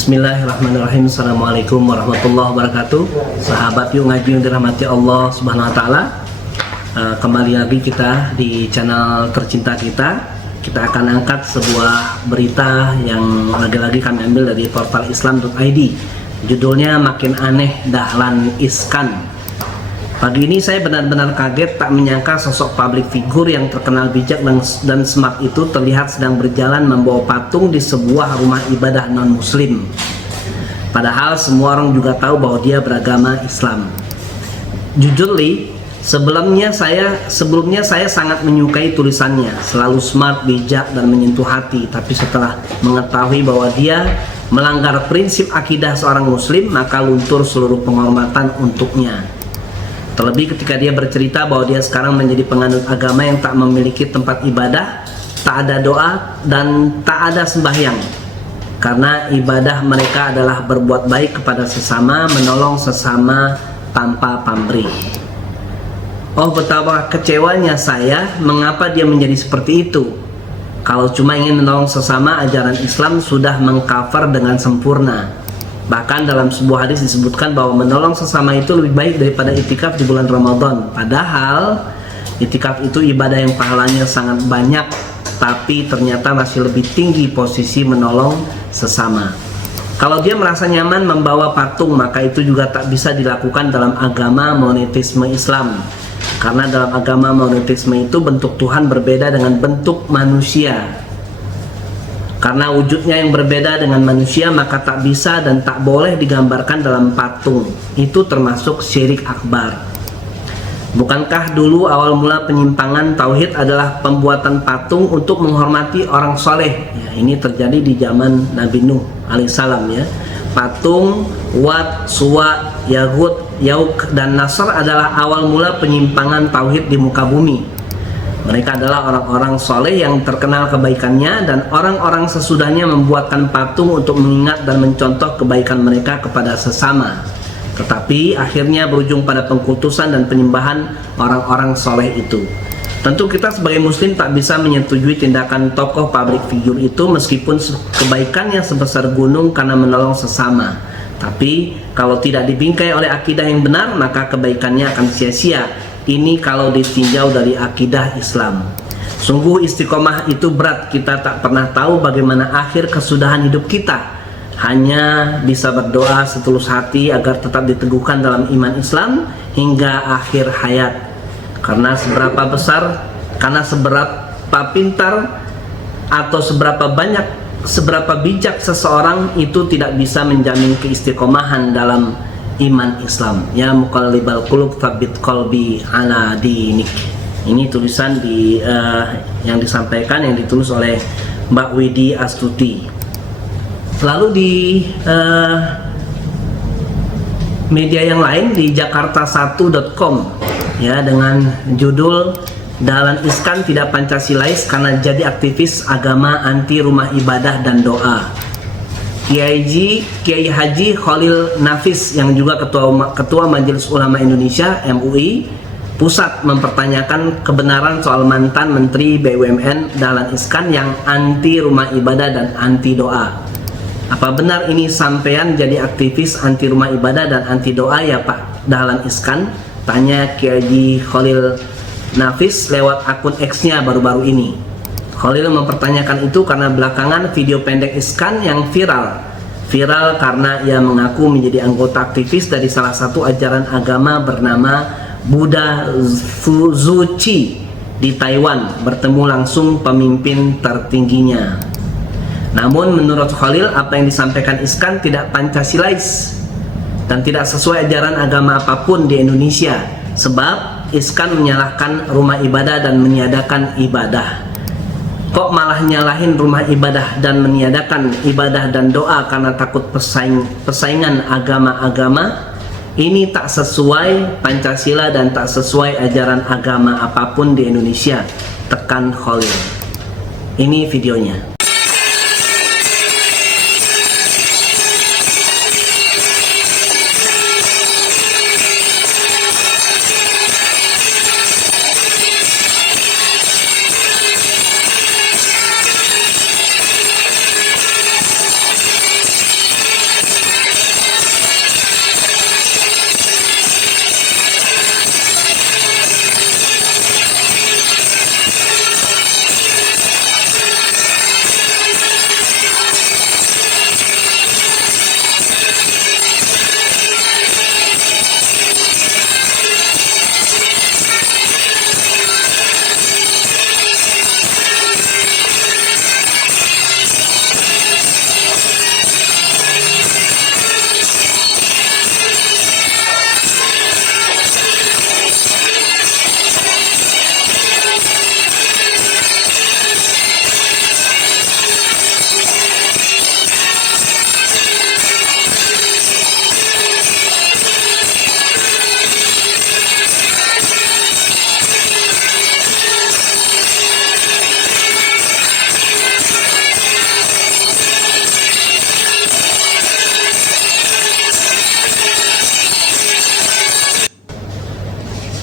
Bismillahirrahmanirrahim. Assalamualaikum warahmatullahi wabarakatuh. Sahabat yuk ngaji yang dirahmati Allah Subhanahu wa taala. Kembali lagi kita di channel tercinta kita. Kita akan angkat sebuah berita yang lagi-lagi kami ambil dari portal islam.id. Judulnya Makin Aneh Dahlan Iskan. Pagi ini saya benar-benar kaget, tak menyangka sosok publik figur yang terkenal bijak dan smart itu terlihat sedang berjalan membawa patung di sebuah rumah ibadah non-muslim. Padahal semua orang juga tahu bahwa dia beragama Islam. Jujur Li, sebelumnya saya sangat menyukai tulisannya, selalu smart, bijak, dan menyentuh hati. Tapi setelah mengetahui bahwa dia melanggar prinsip akidah seorang muslim, maka luntur seluruh penghormatan untuknya. Terlebih ketika dia bercerita bahwa dia sekarang menjadi penganut agama yang tak memiliki tempat ibadah, tak ada doa, dan tak ada sembahyang. Karena ibadah mereka adalah berbuat baik kepada sesama, menolong sesama tanpa pamrih. Oh, betapa kecewanya saya, mengapa dia menjadi seperti itu? Kalau cuma ingin menolong sesama, ajaran Islam sudah mengcover dengan sempurna. Bahkan dalam sebuah hadis disebutkan bahwa menolong sesama itu lebih baik daripada itikaf di bulan Ramadan. Padahal itikaf itu ibadah yang pahalanya sangat banyak, tapi ternyata masih lebih tinggi posisi menolong sesama. Kalau dia merasa nyaman membawa patung, maka itu juga tak bisa dilakukan dalam agama monoteisme Islam. Karena dalam agama monoteisme itu bentuk Tuhan berbeda dengan bentuk manusia. Karena wujudnya yang berbeda dengan manusia, maka tak bisa dan tak boleh digambarkan dalam patung. Itu termasuk syirik akbar. Bukankah dulu awal mula penyimpangan tauhid adalah pembuatan patung untuk menghormati orang soleh? Ya, ini terjadi di zaman Nabi Nuh alaihissalam ya. Patung Wat, Suwa, Yagut, Yauk, dan Nasr adalah awal mula penyimpangan tauhid di muka bumi. Mereka adalah orang-orang soleh yang terkenal kebaikannya, dan orang-orang sesudahnya membuatkan patung untuk mengingat dan mencontoh kebaikan mereka kepada sesama. Tetapi akhirnya berujung pada pengkultusan dan penyembahan orang-orang soleh itu. Tentu kita sebagai muslim tak bisa menyetujui tindakan tokoh publik figur itu meskipun kebaikannya sebesar gunung karena menolong sesama. Tapi kalau tidak dibingkai oleh akidah yang benar, maka kebaikannya akan sia-sia. Ini kalau ditinjau dari akidah Islam. Sungguh istiqomah itu berat. Kita tak pernah tahu bagaimana akhir kesudahan hidup kita. Hanya bisa berdoa setulus hati agar tetap diteguhkan dalam iman Islam hingga akhir hayat. Karena seberapa pintar atau seberapa bijak seseorang itu tidak bisa menjamin keistiqomahan dalam iman Islam. Ya muqallibal qulub tsabbit qalbi ala dinik. Ini tulisan yang disampaikan, yang ditulis oleh Mbak Widi Astuti. Lalu di media yang lain, di jakarta1.com ya, dengan judul Dahlan Iskan tidak Pancasilais karena jadi aktivis agama anti rumah ibadah dan doa. Kiai Haji Khalil Nafis yang juga Ketua Majelis Ulama Indonesia MUI Pusat mempertanyakan kebenaran soal mantan Menteri BUMN Dahlan Iskan yang anti rumah ibadah dan anti doa. Apa benar ini sampean jadi aktivis anti rumah ibadah dan anti doa ya Pak Dahlan Iskan? Tanya Kiai Haji Khalil Nafis lewat akun X-nya baru-baru ini. Khalil mempertanyakan itu karena belakangan video pendek Iskan yang viral karena ia mengaku menjadi anggota aktivis dari salah satu ajaran agama bernama Buddha Zuci di Taiwan, bertemu langsung pemimpin tertingginya. Namun menurut Khalil, apa yang disampaikan Iskan tidak Pancasilais dan tidak sesuai ajaran agama apapun di Indonesia, sebab Iskan menyalahkan rumah ibadah dan meniadakan ibadah. Kok malah nyalahin rumah ibadah dan meniadakan ibadah dan doa karena takut persaingan agama-agama? Ini tak sesuai Pancasila dan tak sesuai ajaran agama apapun di Indonesia, tekan Khalil. Ini videonya.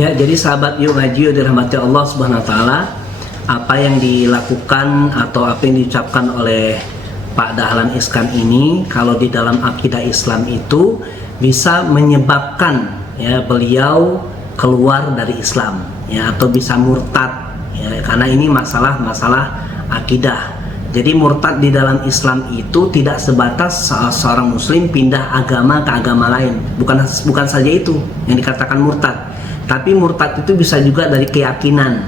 Ya, jadi sahabat Yuk Ngaji dirahmati Allah Subhanahu wa taala, apa yang dilakukan atau apa yang diucapkan oleh Pak Dahlan Iskan ini kalau di dalam akidah Islam itu bisa menyebabkan ya beliau keluar dari Islam ya, atau bisa murtad ya, karena ini masalah akidah. Jadi murtad di dalam Islam itu tidak sebatas seorang muslim pindah agama ke agama lain, bukan saja itu yang dikatakan murtad, tapi murtad itu bisa juga dari keyakinan,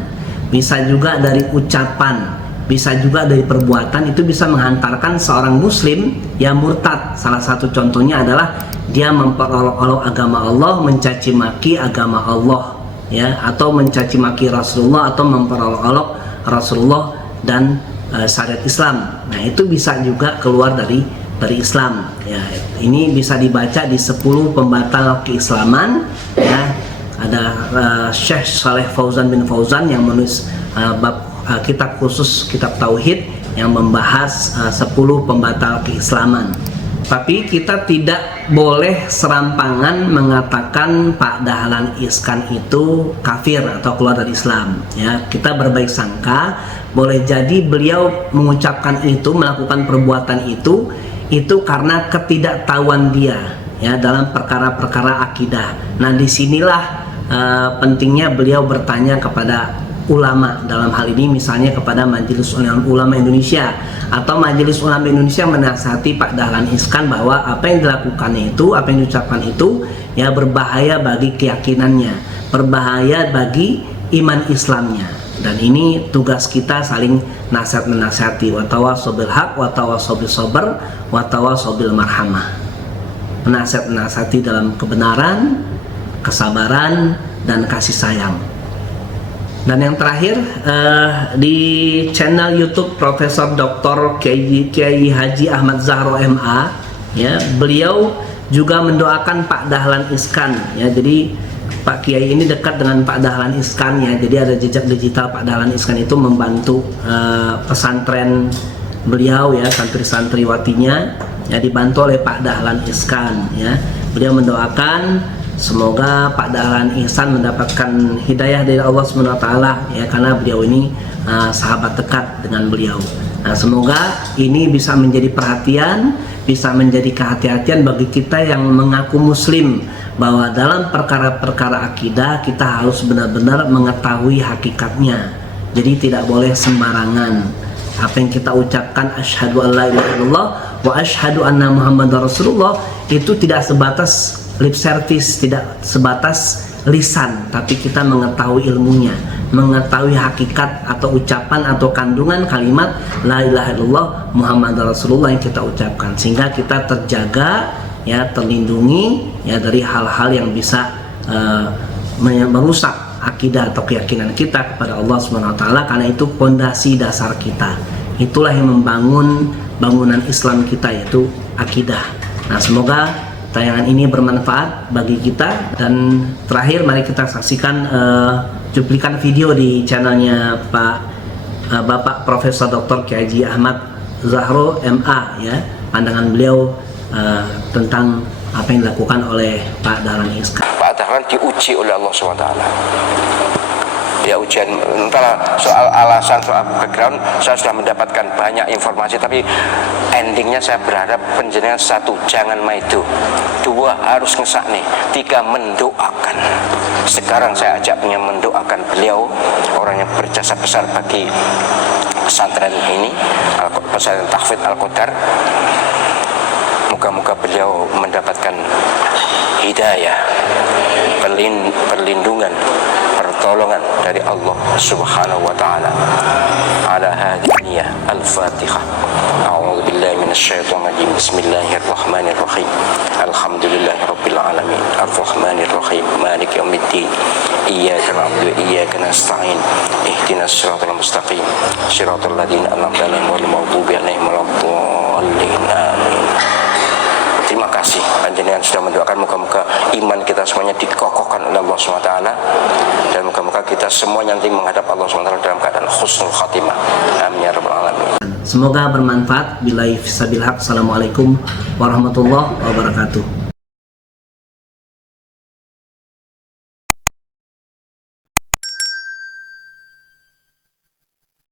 bisa juga dari ucapan, bisa juga dari perbuatan. Itu bisa menghantarkan seorang muslim yang murtad. Salah satu contohnya adalah dia memperolok-olok agama Allah, mencaci maki agama Allah ya, atau mencaci maki Rasulullah, atau memperolok-olok Rasulullah dan syariat Islam. Nah, itu bisa juga keluar dari Islam ya. Ini bisa dibaca di 10 pembatal keislaman ya. Ada Syekh Saleh Fauzan bin Fauzan yang menulis bab kitab khusus, kitab tauhid yang membahas 10 pembatal keislaman. Tapi kita tidak boleh serampangan mengatakan Pak Dahlan Iskan itu kafir atau keluar dari Islam ya. Kita berbaik sangka, boleh jadi beliau mengucapkan itu, melakukan perbuatan itu karena ketidaktahuan dia ya dalam perkara-perkara akidah. Nah, disinilah pentingnya beliau bertanya kepada ulama, dalam hal ini misalnya kepada Majelis Ulama Indonesia, atau Majelis Ulama Indonesia menasihati Pak Dahlan Iskan bahwa apa yang dilakukannya itu, apa yang diucapkan itu ya berbahaya bagi keyakinannya, berbahaya bagi iman Islamnya. Dan ini tugas kita saling nasihat menasihati, wa tawassaw bil haq wa tawassaw bis sabr wa tawassaw bil marhamah. Menasihat menasihati dalam kebenaran, kesabaran, dan kasih sayang. Dan yang terakhir, di channel YouTube Profesor Dr. Kiai Haji Ahmad Zahro MA ya, beliau juga mendoakan Pak Dahlan Iskan ya. Jadi Pak Kiai ini dekat dengan Pak Dahlan Iskan ya. Jadi ada jejak digital Pak Dahlan Iskan itu membantu pesantren beliau ya, santri-santriwatinya ya, dibantu oleh Pak Dahlan Iskan ya. Beliau mendoakan semoga Pak Dahlan Ihsan mendapatkan hidayah dari Allah SWT ya, karena beliau ini sahabat dekat dengan beliau. Nah, semoga ini bisa menjadi perhatian, bisa menjadi kehati-hatian bagi kita yang mengaku muslim, bahwa dalam perkara-perkara akidah kita harus benar-benar mengetahui hakikatnya. Jadi tidak boleh sembarangan. Apa yang kita ucapkan asyhadu an la ilaha illallah wa asyhadu anna muhammadar rasulullah itu tidak sebatas lip service, tidak sebatas lisan, tapi kita mengetahui ilmunya, mengetahui hakikat atau ucapan atau kandungan kalimat la ilaha illallah muhammadar rasulullah yang kita ucapkan, sehingga kita terjaga ya, terlindungi ya dari hal-hal yang bisa merusak akidah atau keyakinan kita kepada Allah SWT, karena itu pondasi dasar kita. Itulah yang membangun bangunan Islam kita, yaitu akidah. Nah, semoga tayangan ini bermanfaat bagi kita. Dan terakhir, mari kita saksikan cuplikan video di channelnya Bapak Profesor Dr. Kiai Haji Ahmad Zahro MA ya, pandangan beliau tentang apa yang dilakukan oleh Pak Dahlan Iskan. Pak Dahlan diuji oleh Allah SWT. Ya, ujian entah soal alasan, soal background, saya sudah mendapatkan banyak informasi, tapi endingnya saya berharap penjenengan: 1, jangan maido; 2, harus ngesakne; 3, mendoakan. Sekarang saya ajak mendoakan beliau, orang yang berjasa besar bagi pesantren ini, pesantren Tahfidz Al-Qadar. Moga-moga beliau mendapatkan hidayah, perlindungan, pertolongan dari Allah Subhanahu wa taala. Ala hadhihi al-Fatihah. A'udzu billahi minasyaitonir rajim. Bismillahirrahmanirrahim. Alhamdulillahirabbil alamin. Arrahmanir rahim. Maliki yaumiddin. Iyyaka na'budu wa iyyaka nasta'in. Ihdinas siratal mustaqim. Shiratal ladzina an'amta 'alaihim ghairil maghdubi 'alaihim waladdallin. Amin. Terima kasih panjenengan sudah mendoakan, moga-moga iman kita semuanya dikokohkan oleh Allah SWT, dan moga-moga kita semua nanti menghadap Allah SWT dalam keadaan husnul khatimah. Amin ya rabbal alamin. Semoga bermanfaat. Billahi fissabil haq. Assalamualaikum warahmatullahi wabarakatuh.